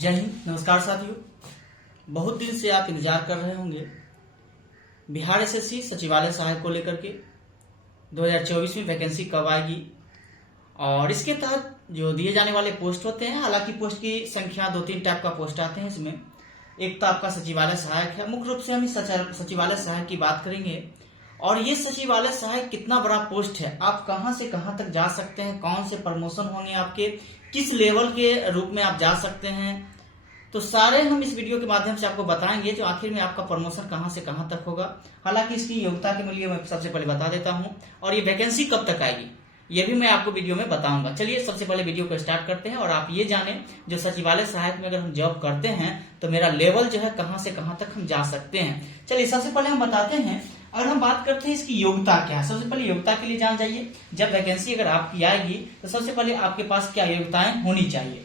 जय हिंद। नमस्कार साथियों, बहुत दिन से आप इंतजार कर रहे होंगे बिहार एसएससी सचिवालय सहायक को लेकर के 2024 में वैकेंसी कब आएगी और इसके तहत जो दिए जाने वाले पोस्ट होते हैं। हालांकि पोस्ट की संख्या 2-3 टाइप का पोस्ट आते हैं इसमें। एक तो आपका सचिवालय सहायक है। मुख्य रूप से हम इस सचिवालय सहायक की बात करेंगे और ये सचिवालय सहायक कितना बड़ा पोस्ट है, आप कहां से कहां तक जा सकते हैं, कौन से प्रमोशन होंगे आपके, किस लेवल के रूप में आप जा सकते हैं, तो सारे हम इस वीडियो के माध्यम से आपको बताएंगे जो आखिर में आपका प्रमोशन कहां से कहां तक होगा। हालांकि इसकी योग्यता के लिए मैं सबसे पहले बता देता हूं और ये वैकेंसी कब तक आएगी ये भी मैं आपको वीडियो में बताऊंगा। चलिए सबसे पहले वीडियो को स्टार्ट करते हैं और आप ये जाने जो सचिवालय सहायक में अगर हम जॉब करते हैं तो मेरा लेवल जो है कहां से कहां तक हम जा सकते हैं। चलिए सबसे पहले हम बताते हैं, अगर हम बात करते हैं इसकी योग्यता क्या है। सबसे पहले योग्यता के लिए जान जाइए, जब वैकेंसी अगर आपकी आएगी तो सबसे पहले आपके पास क्या योग्यताएं होनी चाहिए।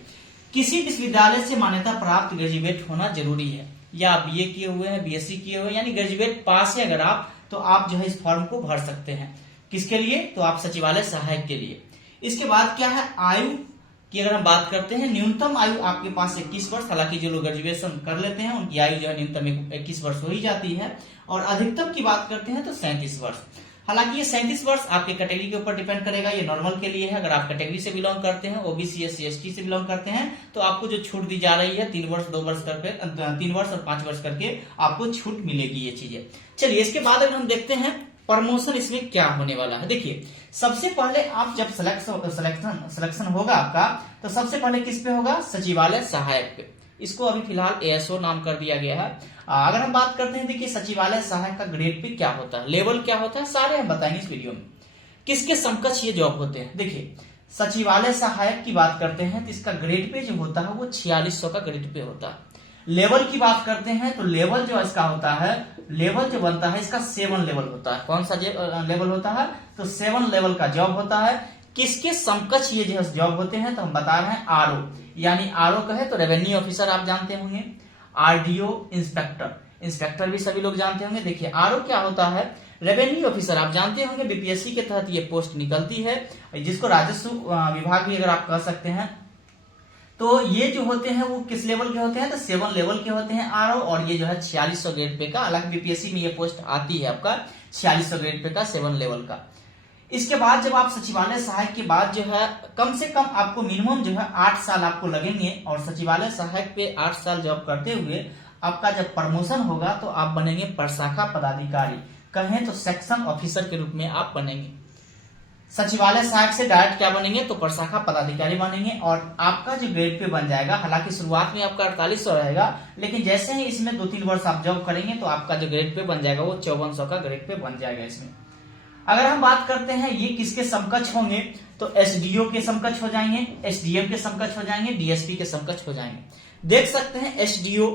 किसी विश्वविद्यालय से मान्यता प्राप्त ग्रेजुएट होना जरूरी है, या बीए किए हुए हैं, बीएससी किए हुए हैं, यानी ग्रेजुएट पास है अगर आप, तो आप जो है इस फॉर्म को भर सकते हैं। किसके लिए? तो आप सचिवालय सहायक के लिए। इसके बाद क्या है, आयु की अगर हम बात करते हैं, न्यूनतम आयु आपके पास 21 वर्ष। हालांकि जो लोग ग्रेजुएशन कर लेते हैं उनकी आयु जो है न्यूनतम 21 वर्ष हो ही जाती है। और अधिकतम की बात करते हैं तो 37 वर्ष। हालांकि ये 37 वर्ष आपके कैटेगरी के ऊपर डिपेंड करेगा। ये नॉर्मल के लिए है। अगर आप कैटेगरी से बिलोंग करते हैं, ओबीसी एससी एसटी से बिलोंग करते हैं, तो आपको जो छूट दी जा रही है 3 वर्ष 2 वर्ष करके 3 वर्ष और 5 वर्ष करके आपको छूट मिलेगी ये चीजें। चलिए इसके बाद अगर हम देखते हैं प्रमोशन इसमें क्या होने वाला है। देखिए सबसे पहले आप जब सिलेक्शन होगा आपका, तो सबसे पहले किस पे होगा? सचिवालय सहायक पे। इसको अभी फिलहाल एएसओ नाम कर दिया गया है। अगर हम बात करते हैं, देखिए सचिवालय सहायक का ग्रेड पे क्या होता है, लेवल क्या होता है, सारे हम बताएंगे इस वीडियो में। किसके समकक्ष ये जॉब होते हैं। देखिए सचिवालय सहायक की बात करते हैं तो इसका ग्रेड पे जो होता है वो 4600 का ग्रेड पे होता है। लेवल की बात करते हैं तो लेवल जो इसका होता है, लेवल जो बनता है इसका 7 लेवल होता है। कौन सा लेवल होता है? तो 7 लेवल का जॉब होता है। किसके समकक्ष ये जो जॉब होते हैं तो हम बता रहे हैं आरओ, यानी आरओ कहे तो रेवेन्यू ऑफिसर आप जानते होंगे, आरडीओ इंस्पेक्टर भी सभी लोग जानते होंगे। देखिए आरओ क्या होता है, रेवेन्यू ऑफिसर आप जानते होंगे, बीपीएससी के तहत ये पोस्ट निकलती है, जिसको राजस्व विभाग भी अगर आप कह सकते हैं। तो ये जो होते हैं वो किस लेवल के होते हैं? तो 7 लेवल के होते हैं आरओ, और ये जो है 4600 ग्रेड पे का। हालांकि बीपीएससी में ये पोस्ट आती है आपका 4600 ग्रेड पे का 7 लेवल का। इसके बाद जब आप सचिवालय सहायक के बाद जो है कम से कम आपको मिनिमम जो है 8 साल आपको लगेंगे, और सचिवालय सहायक पे 8 साल जॉब करते हुए आपका जब प्रमोशन होगा तो आप बनेंगे प्रशाखा पदाधिकारी, कहें तो सेक्शन ऑफिसर के रूप में आप बनेंगे। सचिवालय सहायक से डायरेक्ट क्या बनेंगे? तो प्रशाखा पदाधिकारी बनेंगे, और आपका जो ग्रेड पे बन जाएगा, हालांकि शुरुआत में आपका 4800 रहेगा, लेकिन जैसे ही इसमें 2-3 वर्ष आप जॉब करेंगे तो आपका जो ग्रेड पे बन जाएगा वो 5400 का ग्रेड पे बन जाएगा इसमें। अगर हम बात करते हैं ये किसके समकक्ष होंगे, तो एसडीओ के समकक्ष हो जाएंगे, एसडीएम के समकक्ष हो जाएंगे, डीएसपी के समकक्ष हो जाएंगे। देख सकते हैं एसडीओ,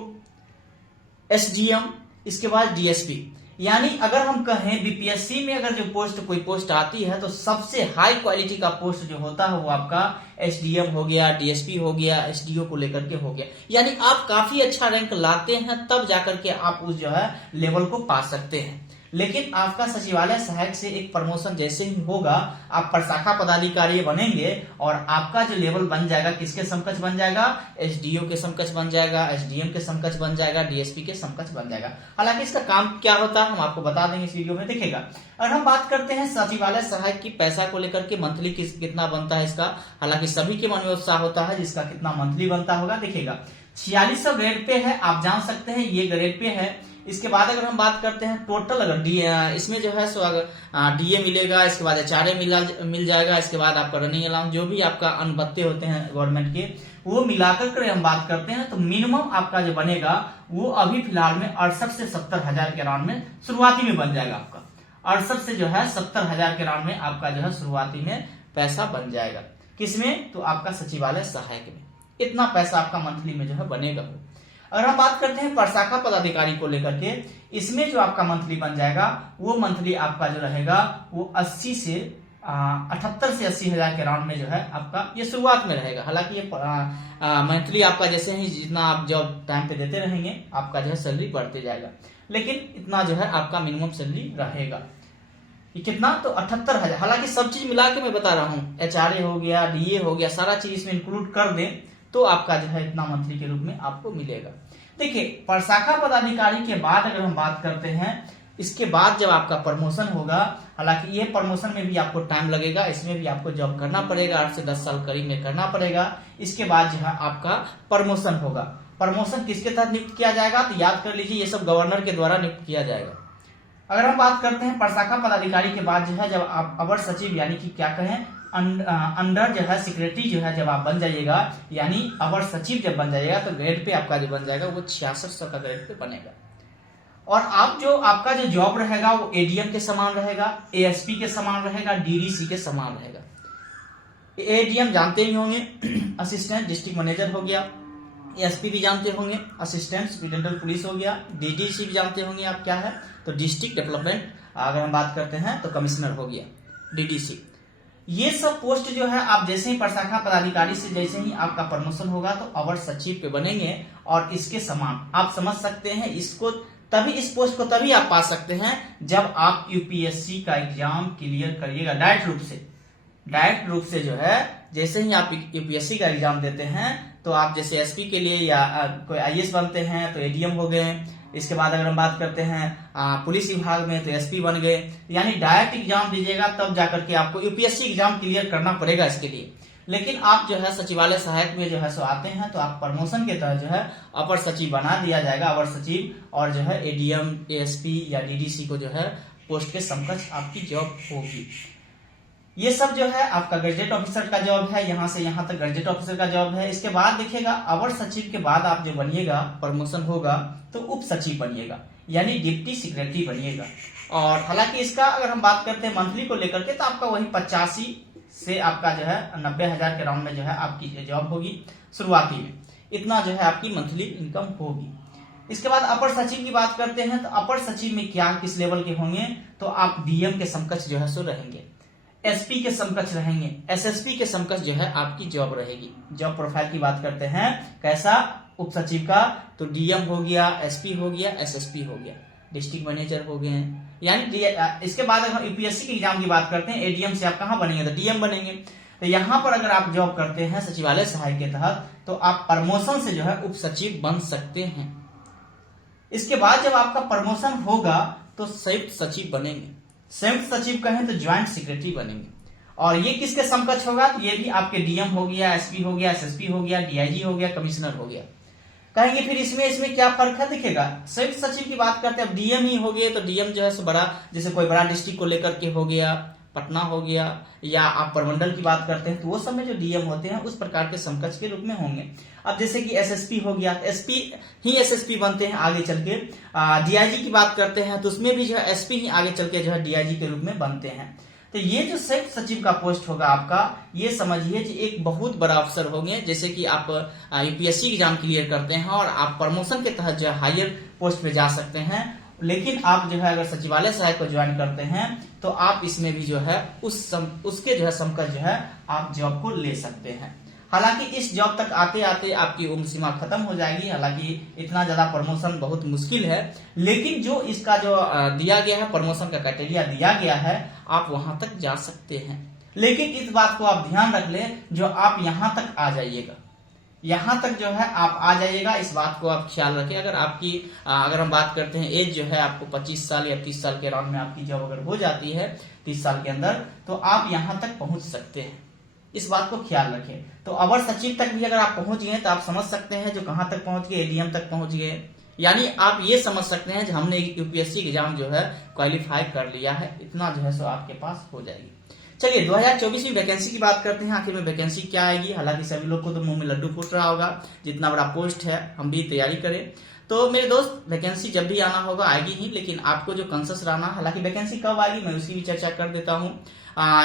एसडीएम, इसके बाद डीएसपी। यानी अगर हम कहें बीपीएससी में अगर जो कोई पोस्ट आती है तो सबसे हाई क्वालिटी का पोस्ट जो होता है वो आपका एसडीएम हो गया, डीएसपी हो गया, एसडीओ को लेकर के हो गया। यानी आप काफी अच्छा रैंक लाते हैं तब जाकर के आप उस जो है लेवल को पा सकते हैं। लेकिन आपका सचिवालय सहायक से एक प्रमोशन जैसे ही होगा, आप प्रशाखा पदाधिकारी बनेंगे और आपका जो लेवल बन जाएगा किसके समकक्ष बन जाएगा? एसडीओ के समकक्ष बन जाएगा, एसडीएम के समकक्ष बन जाएगा, डीएसपी के समकक्ष बन जाएगा। हालांकि इसका काम क्या होता है हम आपको बता देंगे इस वीडियो में, देखिएगा। अगर हम बात करते हैं सचिवालय सहायक की पैसा को लेकर के, मंथली कितना बनता है इसका, हालांकि सभी के मन में उत्साह होता है जिसका कितना मंथली बनता होगा। देखिएगा 4600 ग्रेड पे है, आप जान सकते हैं ये ग्रेड पे है। इसके बाद अगर हम बात करते हैं टोटल, अगर इसमें जो है सो अगर डीए मिलेगा, इसके बाद एचआरए मिल जाएगा, इसके बाद आपका रनिंग अलाउंस जो भी आपका अनबत्ते होते हैं गवर्नमेंट के, वो मिलाकर कर हम बात करते हैं तो मिनिमम आपका जो बनेगा वो अभी फिलहाल में 68 से 70 हजार के अराउंड में शुरुआती में बन जाएगा आपका। 68 से जो है 70 हजार के अराउंड में आपका जो है शुरुआती में पैसा बन जाएगा। किसमें? तो आपका सचिवालय सहायक में इतना पैसा आपका मंथली में जो है बनेगा। अगर हम बात करते हैं प्रशाखा पदाधिकारी को लेकर के, इसमें जो आपका मंथली बन जाएगा वो मंथली आपका जो रहेगा वो 78 से 80 हजार के राउंड में जो है आपका ये शुरुआत में रहेगा। हालांकि ये मंथली आपका जैसे ही जितना आप जॉब टाइम पे देते रहेंगे आपका जो है सैलरी बढ़ते जाएगा, लेकिन इतना जो है आपका मिनिमम सैलरी रहेगा। ये कितना? तो 78 हजार। हालांकि सब चीज मिला के मैं बता रहा हूँ, एचआरए हो गया, डीए हो गया, सारा चीज इसमें इंक्लूड कर दें तो आपका जो है इतना मंथली के रूप में आपको मिलेगा। देखिए, प्रशाखा पदाधिकारी के बाद अगर हम बात करते हैं, इसके बाद जब आपका प्रमोशन होगा, हालांकि ये प्रमोशन में भी आपको टाइम लगेगा, इसमें भी आपको जॉब करना पड़ेगा, 8 से 10 साल करीब में करना पड़ेगा। इसके बाद जो है आपका प्रमोशन होगा। प्रमोशन किसके तहत नियुक्त किया जाएगा, तो याद कर लीजिए, ये सब गवर्नर के द्वारा नियुक्त किया जाएगा। अगर हम बात करते हैं प्रशाखा पदाधिकारी के बाद जो है जब आप अवर सचिव यानी कि क्या कहें अंडर जो है सेक्रेटरी जो है जब आप बन जाइएगा, यानी अवर सचिव जब बन जाइएगा, तो ग्रेड पे आपका जो बन जाएगा वो 6600 का ग्रेड पे बनेगा। और आप जो आपका जो जॉब रहेगा वो एडीएम के समान रहेगा, एएसपी के समान रहेगा, डीडीसी के समान रहेगा। एडीएम जानते ही होंगे, असिस्टेंट डिस्ट्रिक्ट मैनेजर हो गया। एएसपी भी जानते होंगे, असिस्टेंट सुपरिटेंडेंट पुलिस हो गया। डीडीसी भी जानते होंगे आप क्या है, तो डिस्ट्रिक्ट डेवलपमेंट, अगर हम बात करते हैं तो कमिश्नर हो गया डीडीसी। ये सब पोस्ट जो है आप जैसे ही प्रशाखा पदाधिकारी से जैसे ही आपका प्रमोशन होगा तो अवर सचिव पे बनेंगे, और इसके समान आप समझ सकते हैं इसको, तभी इस पोस्ट को तभी आप पा सकते हैं जब आप यूपीएससी का एग्जाम क्लियर करिएगा डायरेक्ट रूप से जो है। जैसे ही आप यूपीएससी का एग्जाम देते हैं तो आप जैसे एसपी के लिए या कोई आईएएस बनते हैं तो एडीएम हो गए। इसके बाद अगर हम बात करते हैं पुलिस विभाग में तो एसपी बन गए। यानी डायरेक्ट एग्जाम दीजिएगा तब जाकर के आपको यूपीएससी एग्जाम क्लियर करना पड़ेगा इसके लिए। लेकिन आप जो है सचिवालय सहायक में जो है सो आते हैं तो आप प्रमोशन के तहत जो है अपर सचिव बना दिया जाएगा, अवर सचिव, और जो है एडीएम, एएसपी या डीडीसी को जो है पोस्ट के समकक्ष आपकी जॉब होगी। ये सब जो है आपका गजेट ऑफिसर का जॉब है, यहाँ से यहाँ तक गजेट ऑफिसर का जॉब है। इसके बाद देखिएगा अवर सचिव के बाद आप जो बनिएगा, प्रमोशन होगा तो उप सचिव बनिएगा, यानी डिप्टी सेक्रेटरी बनिएगा। और हालांकि इसका अगर हम बात करते हैं मंथली को लेकर के तो आपका वही 85 से आपका जो है 90,000 के राउंड में जो है आपकी जॉब होगी शुरुआती में, इतना जो है आपकी मंथली इनकम होगी। इसके बाद अपर सचिव की बात करते हैं तो अपर सचिव में क्या किस लेवल के होंगे, तो आप डीएम के समकक्ष जो है सो रहेंगे, एसपी के समकक्ष रहेंगे, एसएसपी के समकक्ष जो है आपकी जॉब रहेगी। जॉब प्रोफाइल की बात करते हैं कैसा उप सचिव का, तो डीएम हो गया, एसपी हो गया, एसएसपी हो गया, डिस्ट्रिक्ट मैनेजर हो गए हैं। यानी इसके बाद अगर यूपीएससी के एग्जाम की बात करते हैं, एडीएम से आप कहां बनेंगे, तो डीएम बनेंगे। तो यहां पर अगर आप जॉब करते हैं सचिवालय सहायक के तहत तो आप प्रमोशन से जो है उप सचिव बन सकते हैं। इसके बाद जब आपका प्रमोशन होगा तो संयुक्त सचिव बनेंगे। संयुक्त सचिव कहें तो ज्वाइंट सेक्रेटरी बनेंगे। और ये किसके समकक्ष होगा, तो ये भी आपके डीएम हो गया, एसपी हो गया, एसएसपी हो गया, डीआईजी हो गया, कमिश्नर हो गया। कहेंगे फिर इसमें क्या फर्क है, दिखेगा संयुक्त सचिव की बात करते हैं, अब डीएम ही हो गए तो डीएम जो है सो बड़ा, जैसे कोई बड़ा डिस्ट्रिक्ट को लेकर के हो गया, पटना हो गया, या आप प्रमंडल की बात करते हैं तो वो सब में जो डीएम होते हैं उस प्रकार के समकक्ष के रूप में होंगे। अब जैसे कि एसएसपी हो गया, एसपी ही एसएसपी बनते हैं आगे चल के। डीआईजी की बात करते हैं तो उसमें भी जो है एसपी ही आगे चल के जो है डीआईजी के रूप में बनते हैं। तो ये जो संयुक्त सचिव का पोस्ट होगा आपका, ये समझिए कि एक बहुत बड़ा अफसर होंगे। जैसे कि आप यूपीएससी एग्जाम क्लियर करते हैं और आप प्रमोशन के तहत जो है हायर पोस्ट पे जा सकते हैं, लेकिन आप जो है अगर सचिवालय सहायक को ज्वाइन करते हैं तो आप इसमें भी जो है उसके जो है समकक्ष जो है आप जॉब को ले सकते हैं। हालांकि इस जॉब तक आते आते आपकी उम्र सीमा खत्म हो जाएगी, हालांकि इतना ज्यादा प्रमोशन बहुत मुश्किल है, लेकिन जो इसका जो दिया गया है प्रमोशन का क्राइटेरिया दिया गया है आप वहां तक जा सकते हैं। लेकिन इस बात को आप ध्यान रख लें, जो आप यहां तक आ जाइएगा, यहां तक जो है आप आ जाइएगा, इस बात को आप ख्याल रखें। अगर हम बात करते हैं एज जो है आपको 25 साल या 30 साल के अराउंड में आपकी जॉब अगर हो जाती है 30 साल के अंदर, तो आप यहां तक पहुंच सकते हैं, इस बात को ख्याल रखें। तो अवर सचिव तक भी अगर आप पहुंच गए तो आप समझ सकते हैं जो कहां तक पहुंच गए, एडीएम तक पहुंच गए। यानी आप ये समझ सकते हैं कि हमने यूपीएससी एग्जाम जो है क्वालिफाई कर लिया है, इतना जो है सो आपके पास हो जाएगी। चलिए 2024 में वैकेंसी की बात करते हैं, आखिर में वैकेंसी क्या आएगी। हालांकि सभी लोग को तो मुंह में लड्डू फूट रहा होगा, जितना बड़ा पोस्ट है हम भी तैयारी करें। तो मेरे दोस्त वैकेंसी जब भी आना होगा आएगी ही, लेकिन आपको जो कंसस रहना, हालांकि वैकेंसी कब आएगी मैं उसकी भी चर्चा कर देता हूँ।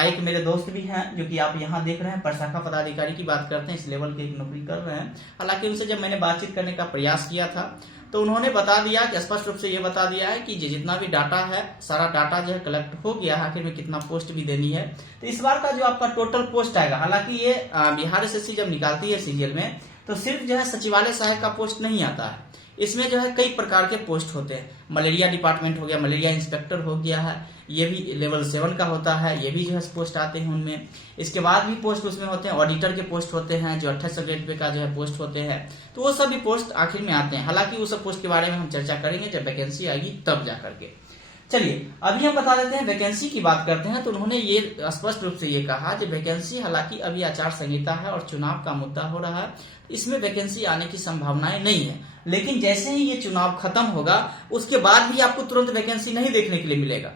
एक मेरे दोस्त भी हैं जो कि आप यहाँ देख रहे हैं, प्रशाखा पदाधिकारी की बात करते हैं, इस लेवल की एक नौकरी कर रहे हैं। हालांकि उनसे जब मैंने बातचीत करने का प्रयास किया था तो उन्होंने बता दिया कि स्पष्ट रूप से ये बता दिया है कि जितना भी डाटा है सारा डाटा जो है कलेक्ट हो गया है, आखिर में कितना पोस्ट भी देनी है। तो इस बार का जो आपका टोटल पोस्ट आएगा, हालांकि ये बिहार एसएससी जब निकालती है सीरियल में तो सिर्फ जो है सचिवालय सहायक का पोस्ट नहीं आता है, इसमें जो है कई प्रकार के पोस्ट होते हैं। मलेरिया डिपार्टमेंट हो गया, मलेरिया इंस्पेक्टर हो गया है, ये भी लेवल 7 का होता है, ये भी जो है पोस्ट आते हैं उनमें। इसके बाद भी पोस्ट उसमें होते हैं, ऑडिटर के पोस्ट होते हैं जो 28 ग्रेड पे का जो है पोस्ट होते हैं। तो वो सभी पोस्ट आखिर में आते हैं। हालांकि उस सब पोस्ट के बारे में हम चर्चा करेंगे जब वैकेंसी आएगी तब जा करके। चलिए अभी हम बता देते हैं, वैकेंसी की बात करते हैं तो उन्होंने ये स्पष्ट रूप से ये कहा कि वैकेंसी, हालांकि अभी आचार संहिता है और चुनाव का मुद्दा हो रहा है, इसमें वैकेंसी आने की संभावनाएं नहीं है। लेकिन जैसे ही ये चुनाव खत्म होगा उसके बाद भी आपको तुरंत वैकेंसी नहीं देखने के लिए मिलेगा।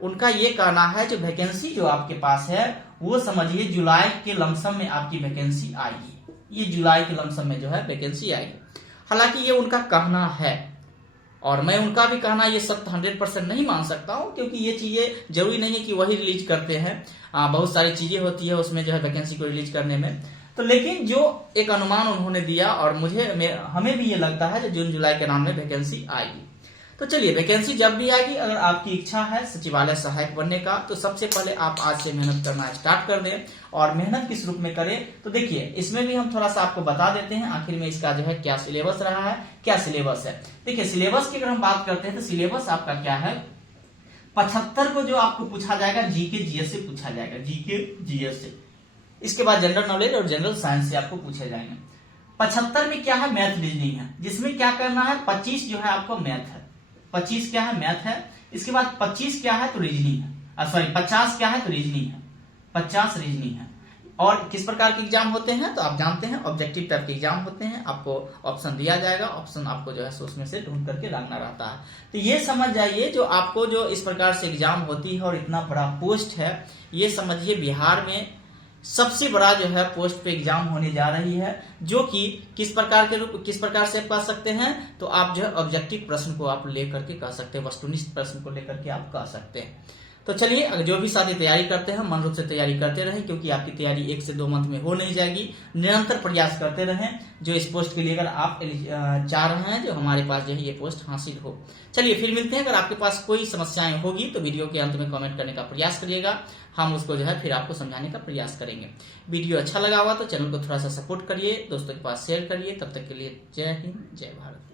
उनका ये कहना है जो वैकेंसी जो आपके पास है वो समझिए जुलाई के लमसम में आपकी वैकेंसी आएगी, ये जुलाई के लमसम में जो है वैकेंसी आएगी। हालांकि ये उनका कहना है और मैं उनका भी कहना ये सत्य 100% नहीं मान सकता हूं, क्योंकि ये चीजें जरूरी नहीं है कि वही रिलीज करते हैं। बहुत सारी चीजें होती है उसमें जो है वैकेंसी को रिलीज करने में। तो लेकिन जो एक अनुमान उन्होंने दिया और हमें भी ये लगता है कि जून जुलाई के नाम में वैकेंसी आएगी। तो चलिए वैकेंसी जब भी आएगी, अगर आपकी इच्छा है सचिवालय सहायक बनने का तो सबसे पहले आप आज से मेहनत करना स्टार्ट कर दें। और मेहनत किस रूप में करें तो देखिए, इसमें भी हम थोड़ा सा आपको बता देते हैं आखिर में इसका जो है क्या सिलेबस रहा है, क्या सिलेबस है। देखिए सिलेबस की अगर हम बात करते हैं तो सिलेबस आपका क्या है, 75 को जो आपको पूछा जाएगा जीके जीएस से पूछा जाएगा, जीके जीएस से। इसके बाद जनरल नॉलेज और जनरल साइंस से आपको पूछे जाएंगे। 75 में क्या है, मैथ रीजनिंग है, जिसमें क्या करना है 25 जो है आपको मैथ है, 25 क्या है मैथ है। इसके बाद 25 क्या है तो रीजनिंग है, सॉरी 50 क्या है तो रीजनिंग है, 50 रीजनिंग है। और किस प्रकार के एग्जाम होते हैं तो आप जानते हैं ऑब्जेक्टिव टाइप के एग्जाम होते हैं। आपको ऑप्शन दिया जाएगा, ऑप्शन आपको जो है उसमें से ढूंढ करके लाना रहता है। तो ये समझ जाइए जो आपको जो इस प्रकार से एग्जाम होती है और इतना बड़ा पोस्ट है, ये समझिए बिहार में सबसे बड़ा जो है पोस्ट पे एग्जाम होने जा रही है। जो कि किस प्रकार से कह सकते हैं तो आप जो है ऑब्जेक्टिव प्रश्न को आप लेकर के कह सकते हैं, वस्तुनिष्ठ प्रश्न को लेकर के आप कह सकते हैं। तो चलिए जो भी साथी तैयारी करते हैं मन रूप से तैयारी करते रहें, क्योंकि आपकी तैयारी 1 से 2 मंथ में हो नहीं जाएगी। निरंतर प्रयास करते रहें जो इस पोस्ट के लिए अगर आप चाह रहे हैं जो हमारे पास जो है ये पोस्ट हासिल हो। चलिए फिर मिलते हैं। अगर आपके पास कोई समस्याएं होगी तो वीडियो के अंत में कमेंट करने का प्रयास करिएगा, हम उसको जो है फिर आपको समझाने का प्रयास करेंगे। वीडियो अच्छा लगा हुआ तो चैनल को थोड़ा सा सपोर्ट करिए, दोस्तों के पास शेयर करिए। तब तक के लिए जय हिंद, जय भारत।